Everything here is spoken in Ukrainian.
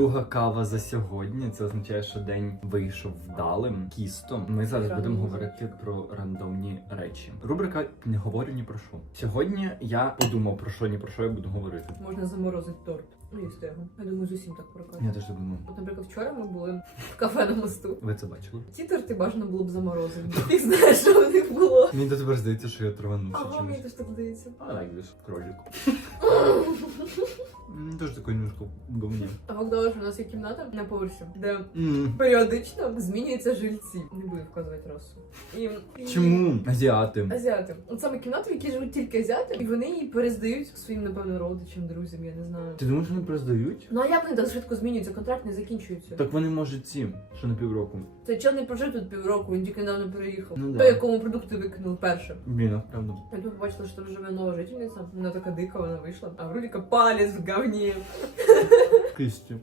друга кава за сьогодні. Це означає, що день вийшов вдалим кістом. Ми зараз Рандомні будемо говорити про рандомні речі. Рубрика не говорю ні про що. Сьогодні я подумав про що ні про що я буду говорити. Можна заморозити торт. Ну, їсти його. Я думаю, з усім так прокатить. Я теж так думаю. От, наприклад, вчора ми були в кафе на мосту. Ви це бачили? Ці торти бажано було б заморозити. Ти знаєш, що в них було. Мені тепер здається, що я траванувся Ага, мені теж так здається. I like this такой немножко говне. А Богдала, що у нас є кімната на поверсі, де М, періодично змінюються жильці. Не буду вказувати расу. І, Чому? Азіати. Азіати. От саме кімната, в якій живуть тільки азіати, і вони її перездають своїм, напевно, родичам, друзям, я не знаю. Ти думаєш, вони проздають? Ну а як вони так швидко змінюються? Контракт не закінчується. Так вони можуть ці, що на півроку. Цей чел не прожив тут півроку, він тільки недавно переїхав. Ну да. Той, якому продукти викинули перше. Блін, а правда. Я тут побачила, що там живе нова жительниця. Вона така дика, вона вийшла. А вроді палець в говні. Kıstım.